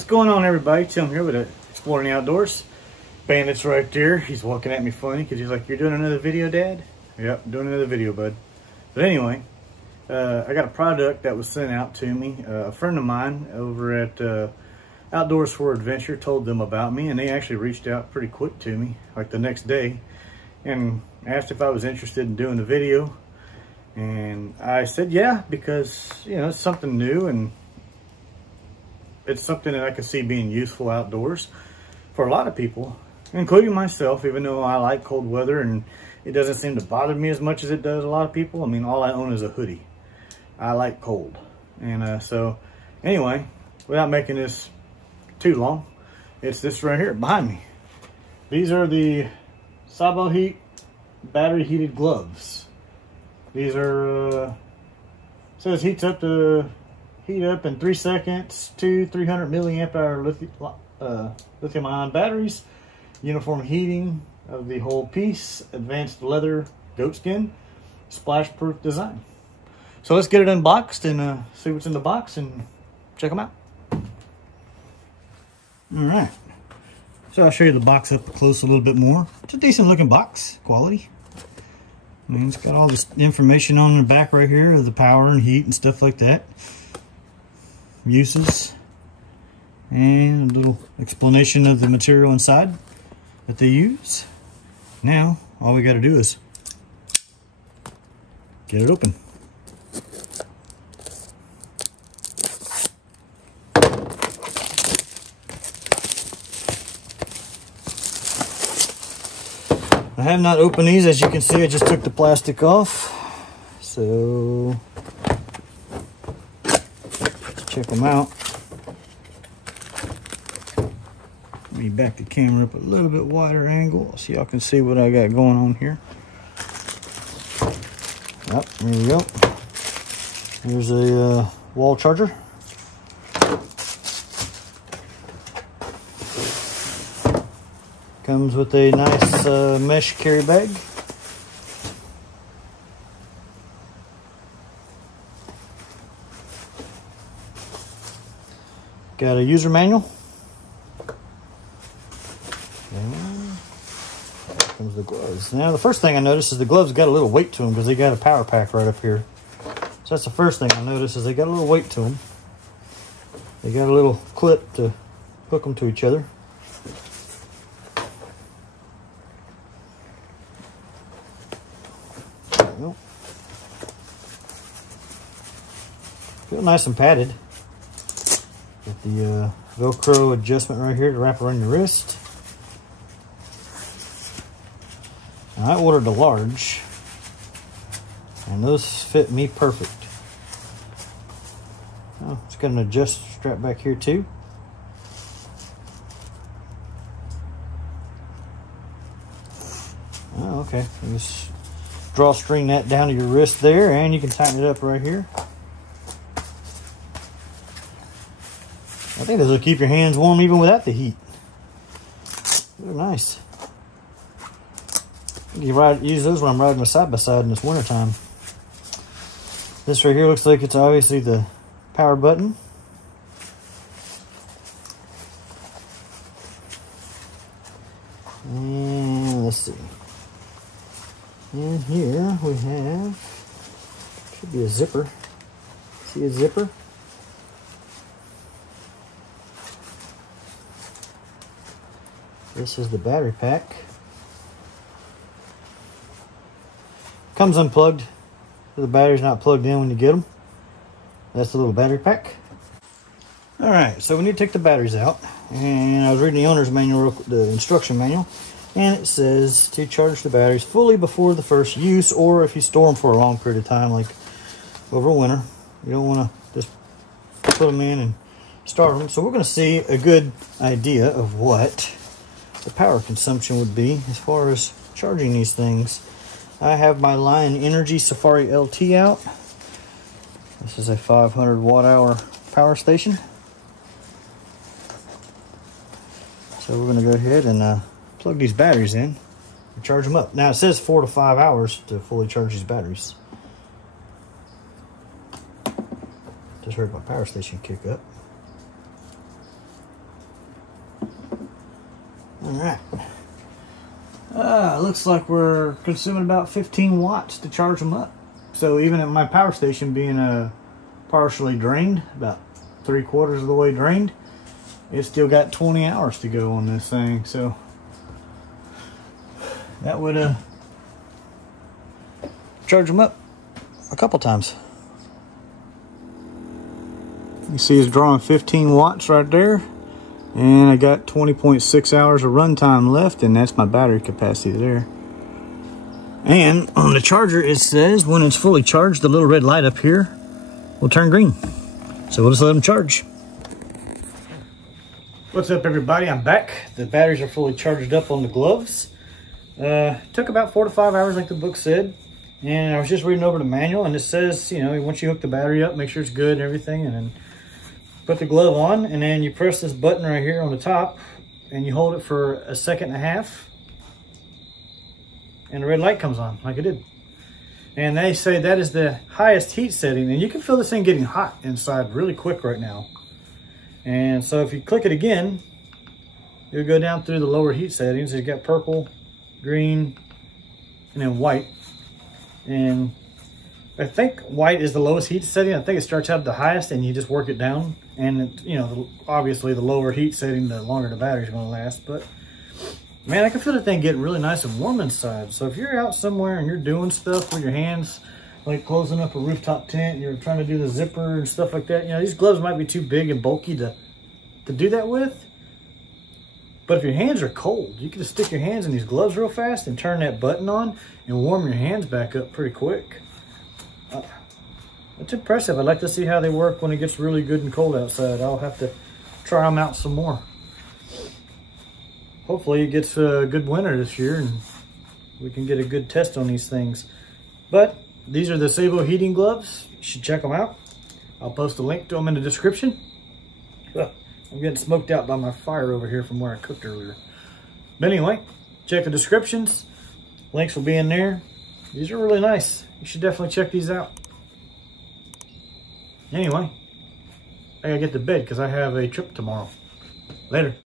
What's going on, everybody? Tim here with Exploring the Outdoors. Bandit's right there. He's walking at me funny because he's like, "You're doing another video, Dad?" Yep, doing another video, bud. But anyway, I got a product that was sent out to me. A friend of mine over at Outdoors for Adventure told them about me, and they actually reached out pretty quick to me, like the next day, and asked if I was interested in doing the video. And I said yeah, because, you know, it's something new and it's something that I can see being useful outdoors for a lot of people, including myself, even though I like cold weather and it doesn't seem to bother me as much as it does a lot of people. I mean, all I own is a hoodie. I like cold. And so anyway, without making this too long, it's this right here behind me. These are the SabotHeat battery heated gloves. These are, says heat up in 3 seconds, 300 milliamp hour lithium ion batteries, uniform heating of the whole piece, advanced leather goatskin, splash proof design. So let's get it unboxed and see what's in the box and check them out. All right, so I'll show you the box up close a little bit more. It's a decent looking box, quality. I mean, it's got all this information on the back right here of the power and heat and stuff like that. Uses, and a little explanation of the material inside that they use. Now, all we got to do is get it open. I have not opened these, as you can see. I just took the plastic off, so let's check them out. Let me back the camera up a little bit wider angle so y'all can see what I got going on here. Yep, there we go. Here's a wall charger. Comes with a nice mesh carry bag. Got a user manual. And comes the gloves. Now the first thing I noticed is the gloves got a little weight to them because they got a power pack right up here. So that's the first thing I noticed, is they got a little weight to them. They got a little clip to hook them to each other. Feel nice and padded. Got the Velcro adjustment right here to wrap around your wrist. Now, I ordered a large, and those fit me perfect. Oh, it's got an adjust strap back here too. Oh, okay. You just drawstring that down to your wrist there, and you can tighten it up right here. I think this will keep your hands warm even without the heat. They're nice. You use those when I'm riding a side-by-side in this wintertime. This right here looks like it's obviously the power button. And let's see. And here we have, should be a zipper. See a zipper? This is the battery pack. Comes unplugged, so the battery's not plugged in when you get them. That's the little battery pack. All right, so we need to take the batteries out. And I was reading the owner's manual, the instruction manual, and it says to charge the batteries fully before the first use, or if you store them for a long period of time, like over winter. You don't want to just put them in and start them. So we're going to see a good idea of what the power consumption would be as far as charging these things. I have my Lion Energy Safari LT out. This is a 500 watt hour power station. So we're going to go ahead and plug these batteries in and charge them up. Now it says 4 to 5 hours to fully charge these batteries. Just heard my power station kick up. Alright. Looks like we're consuming about 15 watts to charge them up. So even at my power station being partially drained, about 3/4 of the way drained, it's still got 20 hours to go on this thing. So that would charge them up a couple times. You see it's drawing 15 watts right there, and I got 20.6 hours of runtime left, and that's my battery capacity there. And on the charger it says when it's fully charged, the little red light up here will turn green. So we'll just let them charge. What's up everybody, I'm back. The batteries are fully charged up on the gloves. Took about 4 to 5 hours like the book said. And I was just reading over the manual, and it says, you know, once you hook the battery up, make sure it's good and everything, and then put the glove on, and then you press this button right here on the top, and you hold it for 1.5 seconds, and the red light comes on, like it did. And they say that is the highest heat setting, and you can feel this thing getting hot inside really quick right now. And so if you click it again, you'll go down through the lower heat settings. You've got purple, green, and then white. And I think white is the lowest heat setting. I think it starts out at the highest and you just work it down. And you know, obviously the lower heat setting, the longer the battery's gonna last. But man, I can feel the thing getting really nice and warm inside. So if you're out somewhere and you're doing stuff with your hands, like closing up a rooftop tent, and you're trying to do the zipper and stuff like that, you know, these gloves might be too big and bulky to do that with. But if your hands are cold, you can just stick your hands in these gloves real fast and turn that button on and warm your hands back up pretty quick. It's impressive. I'd like to see how they work when it gets really good and cold outside. I'll have to try them out some more. Hopefully it gets a good winter this year and we can get a good test on these things. But these are the SabotHeat gloves. You should check them out. I'll post a link to them in the description. I'm getting smoked out by my fire over here from where I cooked earlier. But anyway, check the descriptions. Links will be in there. These are really nice. You should definitely check these out. Anyway, I gotta get to bed because I have a trip tomorrow. Later.